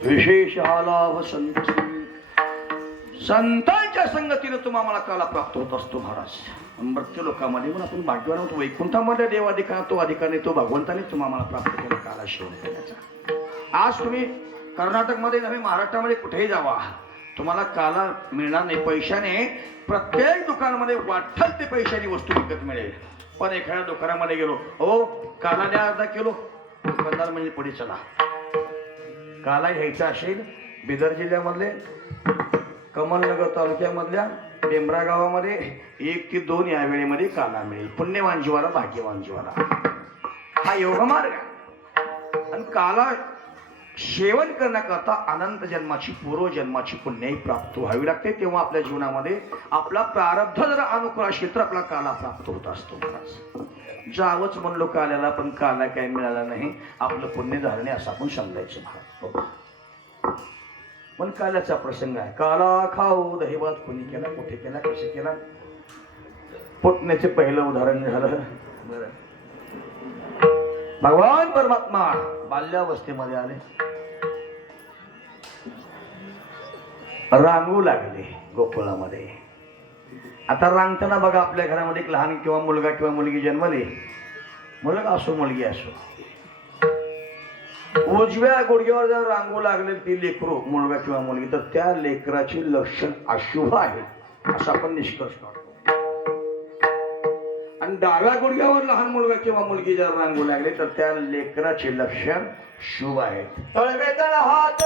विशेष लाभ संत संतांच्या संगतीने तुम्हाला काला प्राप्त होत असतो महाराज. मृत्यू लोकामध्ये पण आपण भाग्यवान होतो. वैकुंठामध्ये देवाधिकार तो अधिकार नाही, तो भगवंताने तुम्हाला प्राप्त केला काला शिवण करण्याचा. आज तुम्ही कर्नाटकमध्ये नव्हे महाराष्ट्रामध्ये कुठेही जावा, तुम्हाला काला मिळणार नाही. पैशाने प्रत्येक दुकानामध्ये वाटल ते पैशाने वस्तू विकत मिळेल. पण एखाद्या दुकानामध्ये गेलो, हो काला द्या अर्धा किलो, दुकानदार म्हणजे पुढे चला. काला घ्यायचा असेल बिदर जिल्ह्यामधले कमलनगर तालुक्यामधल्या बेंबरा गावामध्ये 1 ते 2 या वेळेमध्ये काला मिळेल. पुण्यवान जीवाला भाग्यवान जीवाला हा योगमार्ग. आणि काला सेवन करण्याकरता अनंत जन्माची पूर्वजन्माची पुण्याही प्राप्त व्हावी लागते. तेव्हा आपल्या जीवनामध्ये आपला प्रारब्ध जर अनुकूल असेल तर आपला काला प्राप्त होत असतो. जावंच म्हणलो काल्याला, पण काला काही मिळाला नाही, आपलं पुण्य झालं नाही असं आपण समजायचं महाराज. पण काल्याचा प्रसंग आहे. काला खाऊ दहीभात कोणी केला, कुठे केला, कसे केला, पुटण्याचे पहिलं उदाहरण झालं. भगवान परमात्मा बाल्यावस्थेमध्ये आले, रांगू लागले गोकुळामध्ये. आता रांगताना बघा, आपल्या घरामध्ये एक लहान किंवा मुलगा किंवा मुलगी जन्मली, मुलगा असो मुलगी असो, उजव्या गुडघ्यावर जर रांगू लागले ती लेकरू मुलगा किंवा मुलगी, तर त्या लेकराचे लक्षण अशुभ आहे असा आपण निष्कर्ष काढतो. आणि डाव्या गुडघ्यावर लहान मुलगा किंवा मुलगी जर रांगू लागले तर त्या लेकराचे लक्षण शुभ आहे. तळवे तळ हात